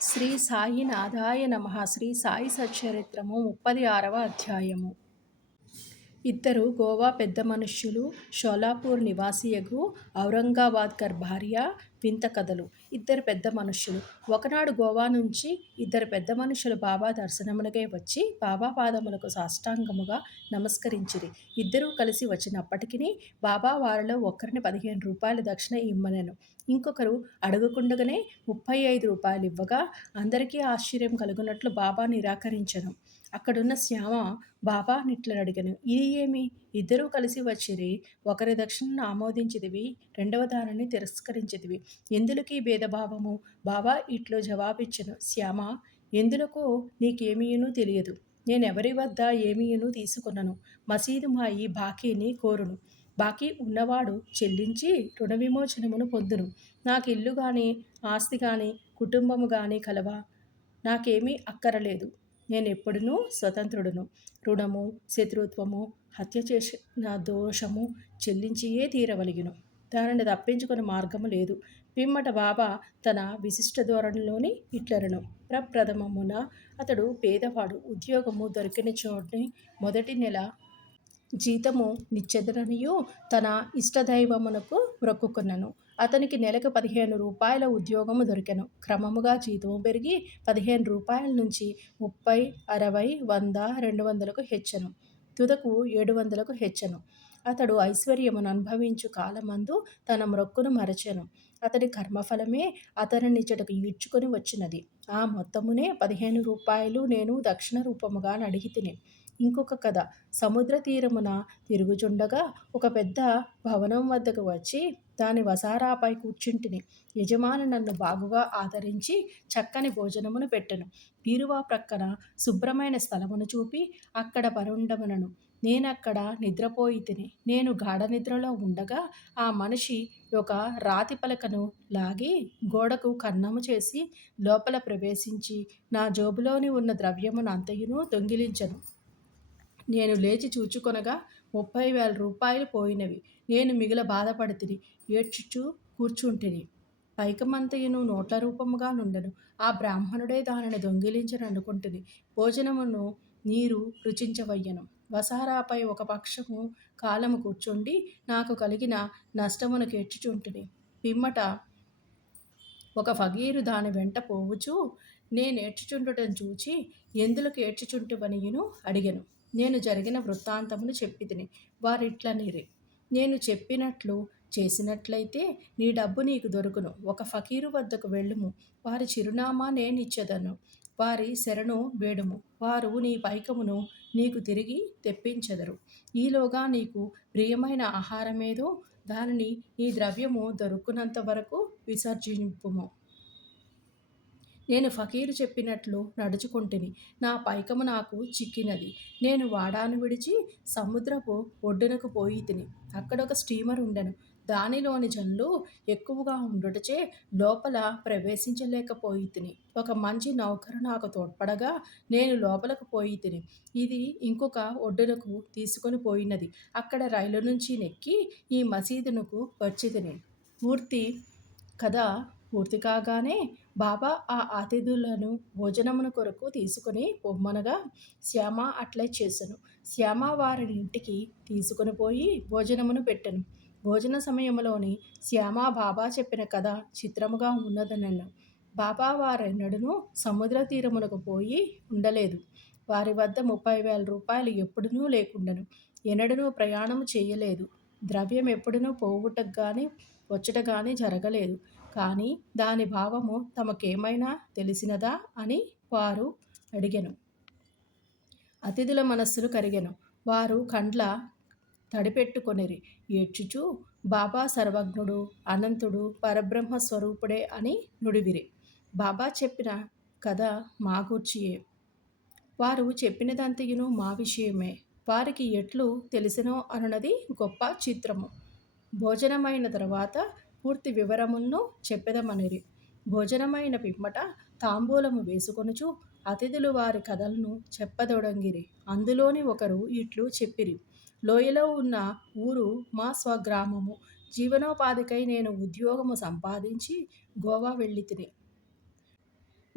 శ్రీ సాయినాథాయ నమః. శ్రీ సాయి సచ్చరిత్రము 36వ అధ్యాయము. ఇద్దరు గోవా పెద్ద మనుష్యులు, షోలాపూర్ నివాసియగు ఔరంగాబాద్కర్ భార్య. వింత కథలు. ఇద్దరు పెద్ద మనుష్యులు. ఒకనాడు గోవా నుంచి ఇద్దరు పెద్ద మనుష్యులు బాబా దర్శనమునకై వచ్చి బాబా పాదములకు సాష్టాంగముగా నమస్కరించిరి. ఇద్దరూ కలిసి వచ్చినప్పటికీ బాబా వారిలో ఒకరిని 15 రూపాయలు దక్షిణ ఇమ్మనెను. ఇంకొకరు అడగకుండగానే 35 రూపాయలు ఇవ్వగా అందరికీ ఆశ్చర్యం కలుగునట్లు బాబా నిరాకరించెను. అక్కడున్న శ్యామ బాబా నిట్లనడిగెను, ఇది ఏమి? ఇద్దరూ కలిసి వచ్చిరి. ఒకరి దక్షిణను ఆమోదించితివి, రెండవ దానిని తిరస్కరించితివి. ఎందులకీ భేదభావము? బాబా ఇట్లు జవాబిచ్చెను, శ్యామ, ఎందులకో నీకేమీయును తెలియదు. నేనెవరి వద్ద ఏమీయును తీసుకొనను. మసీదు మాయి బాకీని కోరును. బాకీ ఉన్నవాడు చెల్లించి రుణ విమోచనమును పొందును. నాకు ఇల్లు గాని ఆస్తి గాని కుటుంబము గాని కలవా? నాకేమీ అక్కరలేదు. నేనెప్పుడునూ స్వతంత్రుడును. రుణము, శత్రుత్వము, హత్య చేసిన దోషము చెల్లించియే తీరవలెను. దానిని తప్పించుకునే మార్గము లేదు. పిమ్మట బాబా తన విశిష్ట ధోరణిలోని ఇట్లనెను, ప్రప్రథమమున అతడు పేదవాడు. ఉద్యోగము దొరికిన చోట్ని మొదటి నెల జీతము నిచ్చెదరనియు తన ఇష్టదైవమునకు మ్రొక్కుకొనెను. అతనికి నెలకు 15 రూపాయల ఉద్యోగము దొరికెను. క్రమముగా జీతము పెరిగి 15 రూపాయల నుంచి 30, 60, 100, 200లకు హెచ్చెను. తుదకు 700లకు హెచ్చెను. అతడు ఐశ్వర్యమును అనుభవించు కాలమందు తన మ్రొక్కును మరచెను. అతడి కర్మఫలమే అతనినిచ్చటకు ఈడ్చుకొని వచ్చినది. ఆ మొత్తమునే 15 రూపాయలు నేను దక్షిణ రూపముగా నడిగితిని. ఇంకొక కథ. సముద్ర తీరమున తిరుగుచుండగా ఒక పెద్ద భవనం వద్దకు వచ్చి దాని వసారాపై కూర్చుంటిని. యజమాని నన్ను బాగుగా ఆదరించి చక్కని భోజనమును పెట్టెను. బీరువా ప్రక్కన శుభ్రమైన స్థలమును చూపి అక్కడ పరుండమనెను. నేనక్కడ నిద్రపోయితిని. నేను గాఢ నిద్రలో ఉండగా ఆ మనిషి ఒక రాతి పలకను లాగి గోడకు కన్నము చేసి లోపల ప్రవేశించి నా జోబులోని ఉన్న ద్రవ్యమును అంతయును దొంగిలించెను. నేను లేచి చూచుకొనగా 30,000 రూపాయలు పోయినవి. నేను మిగుల బాధపడితిని. ఏడ్చుచూ కూర్చుంటిని. పైకమంతయును నోట్ల రూపముగా నుండెను. ఆ బ్రాహ్మణుడే దానిని దొంగిలించెననుకొంటిని. భోజనమును నీరు రుచించవయ్యెను. వసారాపై ఒక పక్షము కాలము కూర్చుండి నాకు కలిగిన నష్టమును కేడ్చుచుంటిని. పిమ్మట ఒక ఫకీరు దాని వెంట పోవుచూ నేనేడ్చుచుండుటను చూచి ఎందులకు ఏడ్చుచుంటివనియును అడిగెను. నేను జరిగిన వృత్తాంతమును చెప్పితిని. వారిట్లనిరి, నేను చెప్పినట్లు చేసినట్లయితే నీ డబ్బు నీకు దొరుకును. ఒక ఫకీరు వద్దకు వెళ్ళుము. వారి చిరునామా నేనిచ్చెదను. వారి శరణు వేడుము. వారు నీ పైకమును నీకు తిరిగి తెప్పించెదరు. ఈలోగా నీకు ప్రియమైన ఆహారమేదో దానిని నీ ద్రవ్యము దొరుకునంత వరకు విసర్జింపుము. నేను ఫకీరు చెప్పినట్లు నడుచుకొంటిని. నా పైకము నాకు చిక్కినది. నేను వాడాను విడిచి సముద్రపు ఒడ్డునకు పోయితిని. అక్కడొక స్టీమర్ ఉండెను. దానిలోని జనులు ఎక్కువగా ఉండుటచే లోపల ప్రవేశించలేకపోయితిని. ఒక మంచి నౌకరు నాకు తోడ్పడగా నేను లోపలకు పోయితిని. ఇది ఇంకొక ఒడ్డునకు తీసుకొని పోయినది. అక్కడ రైలు నుంచి నెక్కి ఈ మసీదునకు వచ్చితిని. కథ పూర్తి కాగానే బాబా ఆ అతిథులను భోజనమును కొరకు తీసుకొని పొమ్మనగా శ్యామ అట్లే చేసెను. శ్యామ వారిని ఇంటికి తీసుకొని పోయి భోజనమును పెట్టెను. భోజన సమయములోని శ్యామ బాబా చెప్పిన కథ చిత్రముగా ఉన్నదనెను. బాబా వారెన్నడూనూ సముద్ర తీరమునకు పోయి ఉండలేదు. వారి వద్ద 30,000 రూపాయలు ఎప్పుడునూ లేకుండెను. ఎన్నడూనూ ప్రయాణము చేయలేదు. ద్రవ్యం ఎప్పుడునూ పోవుటకు గాని వచ్చుట గాని జరగలేదు. కానీ దాని భావము తమకేమైనా తెలిసినదా అని వారు అడిగెను. అతిథుల మనస్సులు కరిగెను. వారు కండ్ల తడిపెట్టుకొనిరి. ఏడ్చుచూ బాబా సర్వజ్ఞుడు, అనంతుడు, పరబ్రహ్మ స్వరూపుడే అని నుడివిరి. బాబా చెప్పిన కథ మా గూర్చియే. వారు చెప్పినదంతయును మా విషయమే. వారికి ఎట్లు తెలిసెనో అనునది గొప్ప చిత్రము. భోజనమైన తరువాత పూర్తి వివరములను చెప్పెదమనిరి. భోజనమైన పిమ్మట తాంబూలము వేసుకొనుచు అతిథులు వారి కథలను చెప్పదొడంగిరి. అందులోని ఒకరు ఇట్లు చెప్పిరి, లోయలో ఉన్న ఊరు మా స్వగ్రామము. జీవనోపాధికై నేను ఉద్యోగము సంపాదించి గోవా వెళ్ళితిని.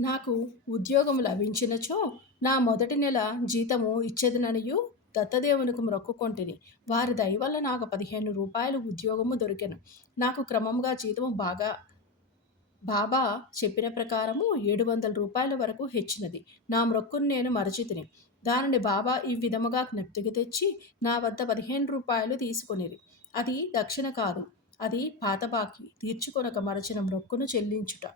నాకు ఉద్యోగము లభించినచో నా మొదటి నెల జీతము ఇచ్చేదననియు దత్తదేవునికి మొక్కుకొంటిని. వారి దయ వల్ల నాకు 15 రూపాయలు ఉద్యోగము దొరికెను. నాకు క్రమముగా జీతము బాబా చెప్పిన ప్రకారము 700 రూపాయల వరకు హెచ్చినది. నా మ్రొక్కును నేను మరచితిని. దానిని బాబా ఈ విధముగా జ్ఞప్తికి తెచ్చి నా వద్ద 15 రూపాయలు తీసుకొనిరి. అది దక్షిణ కాదు, అది పాత బాకీ తీర్చుకొనక మరచిన మ్రొక్కును చెల్లించుట.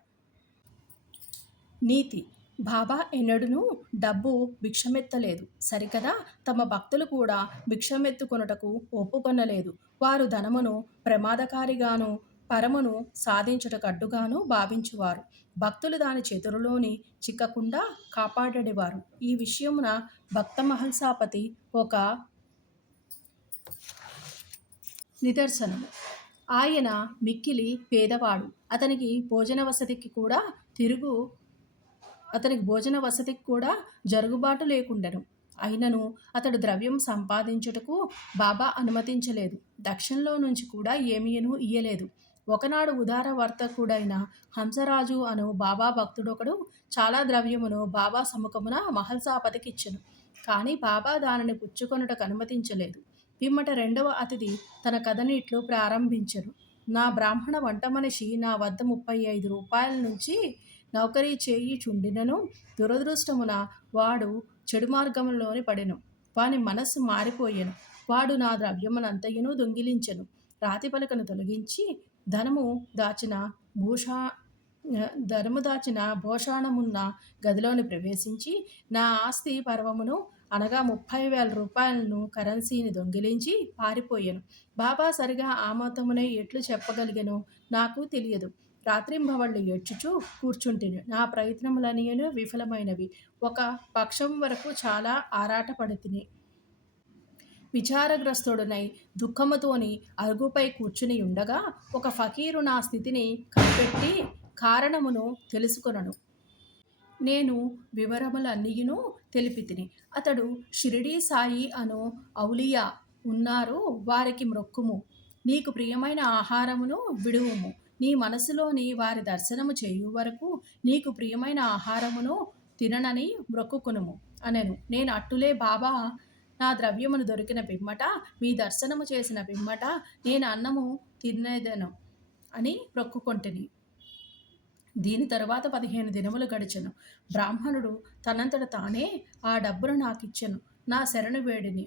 నీతి: బాబా ఎన్నడూనూ డబ్బు భిక్షమెత్తలేదు సరికదా, తమ భక్తులు కూడా భిక్షమెత్తుకొనుటకు ఒప్పుకొనలేదు. వారు ధనమును ప్రమాదకారిగాను పరమును సాధించుటకు అడ్డుగాను భావించువారు. భక్తులు దాని చేతులలోని చిక్కకుండా కాపాడేవారు. ఈ విషయమున భక్త మహల్సాపతి ఒక నిదర్శనము. ఆయన మిక్కిలి పేదవాడు. అతనికి భోజన వసతికి కూడా జరుగుబాటు లేకుండెను. అయినను అతడు ద్రవ్యం సంపాదించుటకు బాబా అనుమతించలేదు. దక్షిణలో నుంచి కూడా ఏమీనూ ఇయ్యలేదు. ఒకనాడు ఉదార వర్తకుడైన హంసరాజు అను బాబా భక్తుడొకడు చాలా ద్రవ్యమును బాబా సముఖమున మహల్సాపతికి ఇచ్చెను. కానీ బాబా దానిని పుచ్చుకొనుటకు అనుమతించలేదు. పిమ్మట రెండవ అతిథి తన కథను ఇట్లు ప్రారంభించెను. నా బ్రాహ్మణ వంట మనిషి నా వద్ద 35 రూపాయల నుంచి నౌకరీ చేయుచుండినను దురదృష్టమున వాడు చెడు మార్గంలోని పడెను. వాని మనస్సు మారిపోయెను. వాడు నా ద్రవ్యమునంతయును దొంగిలించెను. రాతి పలకను తొలగించి ధనము దాచిన భోషాణమున్న గదిలోని ప్రవేశించి నా ఆస్తి పర్వమును అనగా 30,000 రూపాయలను కరెన్సీని దొంగిలించి పారిపోయాను. బాబా సరిగా ఆ మొత్తమునే ఎట్లు చెప్పగలిగెనో నాకు తెలియదు. రాత్రింబవళ్ళు ఏడ్చుచూ కూర్చుంటిని. నా ప్రయత్నములనియను విఫలమైనవి. ఒక పక్షం వరకు చాలా ఆరాటపడితిని. విచారగ్రస్తుడనై దుఃఖముతోని అరుగుపై కూర్చుని ఉండగా ఒక ఫకీరు నా స్థితిని కనిపెట్టి కారణమును తెలుసుకొనెను. నేను వివరములన్నీయును తెలిపితిని. అతడు షిరిడీ సాయి అను ఔలియా ఉన్నారు, వారికి మ్రొక్కుము. నీకు ప్రియమైన ఆహారమును విడువుము. నీ మనసులోని వారి దర్శనము చేయు వరకు నీకు ప్రియమైన ఆహారమును తిననని మ్రొక్కుకొనుము అనెను. నేను అట్టులే బాబా నా ద్రవ్యమును దొరికిన పిమ్మట మీ దర్శనము చేసిన పిమ్మట నేను అన్నము తినేదెను అని మ్రొక్కుకొంటిని. దీని తరువాత 15 దినములు గడిచెను. బ్రాహ్మణుడు తనంతట తానే ఆ డబ్బును నాకిచ్చెను. నా శరణు వేడిని.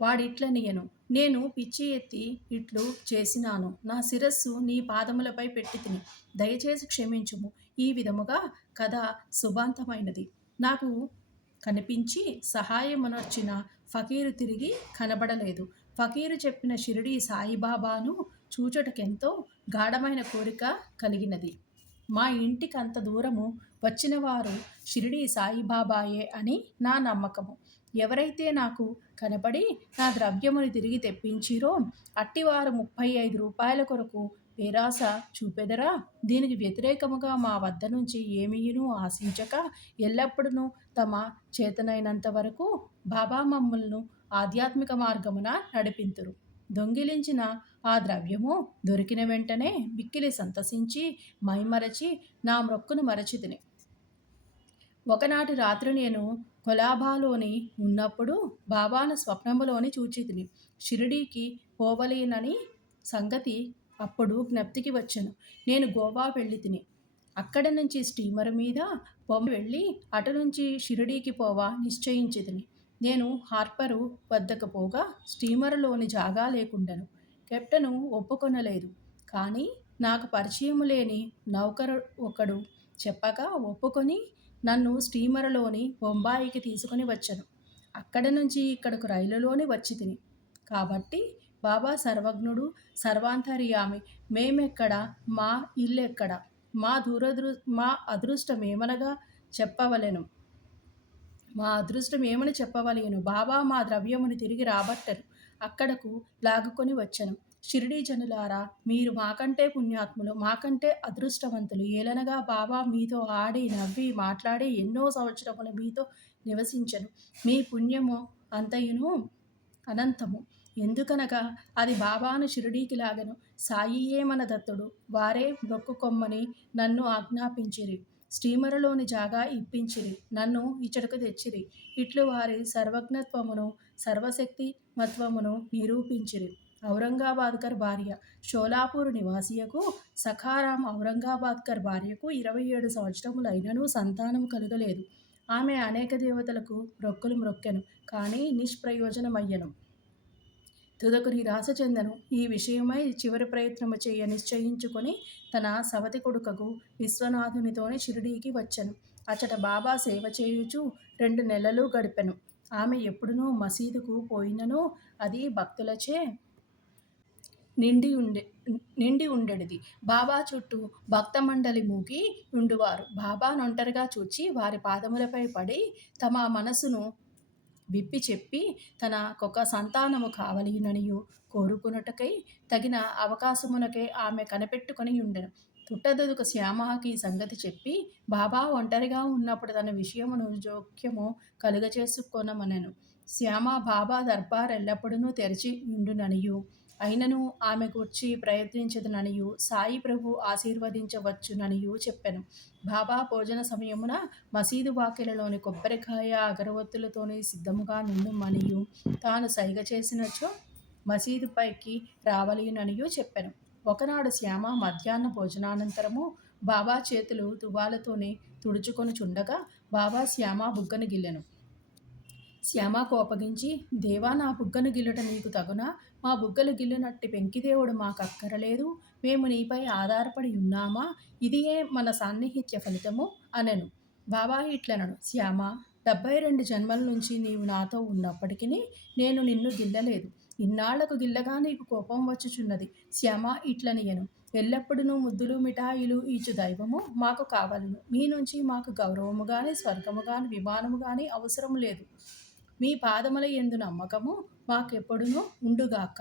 వాడిట్లనియెను, నేను పిచ్చి ఎత్తి ఇట్లు చేసినాను. నా శిరస్సు నీ పాదములపై పెట్టితిని. దయచేసి క్షమించుము. ఈ విధముగా కథ శుభాంతమైనది. నాకు కనిపించి సహాయమునర్చిన ఫకీరు తిరిగి కనబడలేదు. ఫకీరు చెప్పిన షిరిడీ సాయిబాబాను చూచుటకెంతో గాఢమైన కోరిక కలిగినది. మా ఇంటికి అంత దూరము వచ్చిన వారు షిరిడీ సాయిబాబాయే అని నా నమ్మకము. ఎవరైతే నాకు కనపడి నా ద్రవ్యముని తిరిగి తెప్పించిరో అట్టివారు 35 రూపాయల కొరకు పేరాస చూపెదరా. దీనికి వ్యతిరేకముగా మా వద్ద నుంచి ఏమీయును ఆశించక ఎల్లప్పుడూ తమ చేతనైనంత వరకు బాబా మమ్మల్ని ఆధ్యాత్మిక మార్గమున నడిపింతురు. దొంగిలించిన ఆ ద్రవ్యము దొరికిన వెంటనే మిక్కిలి సంతసించి మైమరచి నా మ్రొక్కును మరచితిని. ఒకనాటి రాత్రి నేను కొలాబాలోని ఉన్నప్పుడు బాబాను స్వప్నములోని చూచితిని. షిరిడీకి పోవలేనని సంగతి అప్పుడు జ్ఞప్తికి వచ్చెను. నేను గోవా వెళ్ళితిని. అక్కడి నుంచి స్టీమర్ మీద బొంబాయి వెళ్ళి అటు నుంచి షిరిడీకి పోవా నిశ్చయించితిని. నేను హార్బరు వద్దకు పోగా స్టీమరులోని జాగా లేకుండెను. కెప్టెను ఒప్పుకొనలేదు. కానీ నాకు పరిచయము లేని నౌకరు ఒకడు చెప్పగా ఒప్పుకొని నన్ను స్టీమరులోని బొంబాయికి తీసుకుని వచ్చెను. అక్కడి నుంచి ఇక్కడకు రైలులోని వచ్చితిని. కాబట్టి బాబా సర్వజ్ఞుడు, సర్వాంతర్యామి. మేమెక్కడ, మా ఇల్లెక్కడ, మా అదృష్టమేమనగా చెప్పవలెను. మా అదృష్టం ఏమని చెప్పవలెను. బాబా మా ద్రవ్యమును తిరిగి రాబట్టరు. అక్కడకు లాగుకొని వచ్చెను. షిరిడీ జనులారా, మీరు మాకంటే పుణ్యాత్ములు, మాకంటే అదృష్టవంతులు. ఏలనగా బాబా మీతో ఆడి నవ్వి మాట్లాడి ఎన్నో సంవత్సరములు మీతో నివసించెను. మీ పుణ్యము అంతయును అనంతము. ఎందుకనగా అది బాబాను షిరిడీకి లాగెను. సాయియే మన దత్తుడు, వారే మొక్కుకొమ్మని నన్ను ఆజ్ఞాపించిరి. స్టీమరులోని జాగా ఇప్పించిరి, నన్ను ఇచ్చటకు తెచ్చిరి. ఇట్లు వారి సర్వజ్ఞత్వమును సర్వశక్తిమత్వమును నిరూపించిరి. ఔరంగాబాద్కర్ భార్య షోలాపూర్ నివాసియకు సఖారాం ఔరంగాబాద్కర్ భార్యకు 27 సంవత్సరములైనను సంతానము కలుగలేదు. ఆమె అనేక దేవతలకు మ్రొక్కులు మ్రొక్కెను, కానీ నిష్ప్రయోజనమయ్యెను. తుదకు నిరాశ చెందెను. ఈ విషయమై చివరి ప్రయత్నము చేయ నిశ్చయించుకొని తన సవతి కొడుకగు విశ్వనాథునితోని షిరిడీకి వచ్చెను. అచట బాబా సేవ చేయుచు 2 నెలలు గడిపెను. ఆమె ఎప్పుడునూ మసీదుకు పోయినను అది భక్తులచే నిండి ఉండెడిది. బాబా చుట్టూ భక్తమండలి మూగి ఉండువారు. బాబా నొంటరిగా చూచి వారి పాదములపై పడి తమ మనసును విప్పి చెప్పి తనకొక సంతానము కావలయుననియు కోరుకున్నటకై తగిన అవకాశమునకై ఆమె కనిపెట్టుకొని ఉండెను. తుట్టదొదుక శ్యామకి సంగతి చెప్పి బాబా ఒంటరిగా ఉన్నప్పుడు తన విషయమును జోక్యము కలుగచేసుకొనమనెను. శ్యామ బాబా దర్బార్ ఎల్లప్పుడూ తెరిచి ఉండుననియు అయినను ఆమె గూర్చి ప్రయత్నించదననియు సాయి ప్రభు ఆశీర్వదించవచ్చుననియు చెప్పెను. బాబా భోజన సమయమున మసీదు వాకిలిలోని కొబ్బరికాయ అగరవత్తులతోని సిద్ధముగా నుండుమనియు తాను సైగ చేసినచో మసీదు పైకి రావలయుననియు చెప్పెను. ఒకనాడు శ్యామ మధ్యాహ్న భోజనానంతరము బాబా చేతులు తువాలుతోని తుడుచుకొనుచుండగా బాబా శ్యామ బుగ్గను గిల్లెను. శ్యామ కోపగించి, దేవా, నా బుగ్గను గిల్లుట నీకు తగునా? మా బుగ్గలు గిల్లునట్టి పెంకిదేవుడు మాకక్కరలేదు. మేము నీపై ఆధారపడి ఉన్నామా? ఇదియే మన సాన్నిహిత్య ఫలితము అనెను. బాబా ఇట్లనెను, శ్యామ, 72 జన్మల నుంచి నీవు నాతో ఉన్నప్పటికీ నేను నిన్ను గిల్లలేదు. ఇన్నాళ్లకు గిల్లగా నీకు కోపం వచ్చుచున్నది. శ్యామ ఇట్లనియెను, ఎల్లప్పుడూ ముద్దులు మిఠాయిలు ఇచ్చు దైవము మాకు కావలను. మీ నుంచి మాకు గౌరవము గాని, స్వర్గము గాని, విమానము గాని అవసరము లేదు. మీ పాదముల యందు నమ్మకము మాకెప్పుడునూ ఉండుగాక.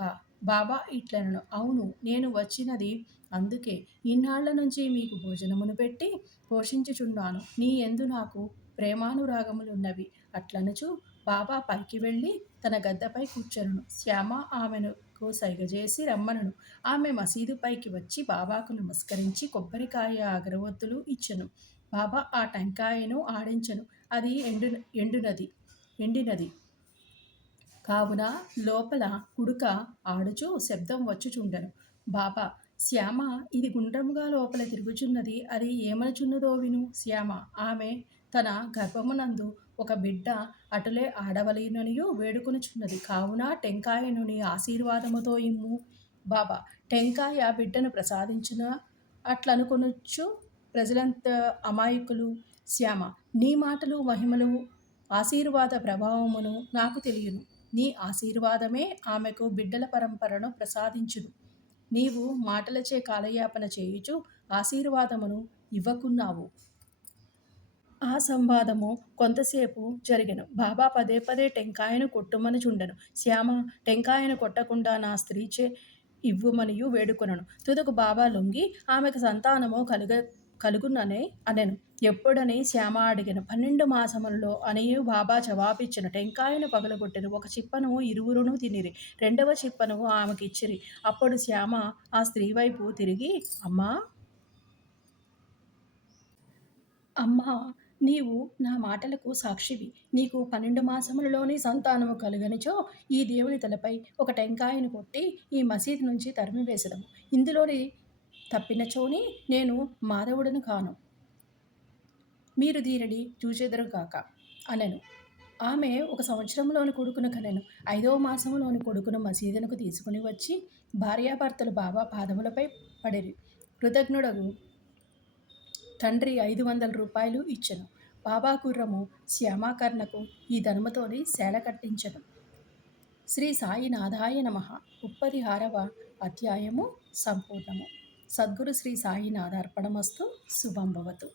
బాబా ఇట్లనెను, అవును, నేను వచ్చినది అందుకే. ఇన్నాళ్ల నుంచి మీకు భోజనమును పెట్టి పోషించుచున్నాను. నీ యందు నాకు ప్రేమానురాగములున్నవి. అట్లనుచు బాబా పైకి వెళ్ళి తన గద్దపై కూర్చొనెను. శ్యామ ఆమెకు సైగచేసి రమ్మనెను. ఆమె మసీదు పైకి వచ్చి బాబాకు నమస్కరించి కొబ్బరికాయ అగరవత్తులు ఇచ్చెను. బాబా ఆ టెంకాయను ఆడించెను. అది ఎండినది కావున లోపల కుడుక ఆడుచు శబ్దం వచ్చుచుండెను. బాబా, శ్యామ, ఇది గుండ్రముగా లోపల తిరుగుచున్నది, అది ఏమనుచున్నదో విను. శ్యామ, ఆమె తన గర్భమునందు ఒక బిడ్డ అటులే ఆడవలయుననియు వేడుకొనుచున్నది. కావున టెంకాయను నీ ఆశీర్వాదముతో ఇమ్ము. బాబా, టెంకాయ బిడ్డను ప్రసాదించున అట్లనుకొనుచు ప్రజలంత అమాయకులు. శ్యామ, నీ మాటలు మహిమలు ఆశీర్వాద ప్రభావమును నాకు తెలియను. నీ ఆశీర్వాదమే ఆమెకు బిడ్డల పరంపరను ప్రసాదించును. నీవు మాటలచే కాలయాపన చేయుచు ఆశీర్వాదమును ఇవ్వకున్నావు. ఆ సంవాదము కొంతసేపు జరిగెను. బాబా పదే పదే టెంకాయను కొట్టుమనుచుండెను. శ్యామ టెంకాయను కొట్టకుండా నా స్త్రీచే ఇవ్వుమనియు వేడుకొనెను. తుదకు బాబా లొంగి ఆమెకు సంతానము కలుగునని అనెను. ఎప్పుడని శ్యామ అడిగెను. 12 మాసములలో అనియు బాబా జవాబిచ్చెను. టెంకాయను పగలగొట్టెను. ఒక చిప్పను ఇరువురును తినిరి. 2వ చిప్పను ఆమెకిచ్చిరి. అప్పుడు శ్యామ ఆ స్త్రీ వైపు తిరిగి, అమ్మా, నీవు నా మాటలకు సాక్షివి. నీకు 12 మాసములలోని సంతానము కలుగనిచో ఈ దేవుని తలపై ఒక టెంకాయను కొట్టి ఈ మసీదు నుంచి తరిమివేసెదము. ఇందులోని తప్పినచోని నేను మాధవుడను కాను. మీరు దీనిని చూచెదరుగాక అనెను. ఆమె 1 సంవత్సరములోని కొడుకును కనెను. 5వ మాసములోని కొడుకును మసీదునకు తీసుకుని వచ్చి భార్యాభర్తలు బాబా పాదములపై పడిరి. కృతజ్ఞుడగు తండ్రి 500 రూపాయలు ఇచ్చెను. బాబా గుర్రము శ్యామకర్ణకు ఈ ధనముతోని సేల కట్టించెను. శ్రీ సాయినాథాయ నమః. 36వ అధ్యాయము సంపూర్ణము. సద్గురు శ్రీ సాయినాథార్పణమస్తు. శుభం భవతు.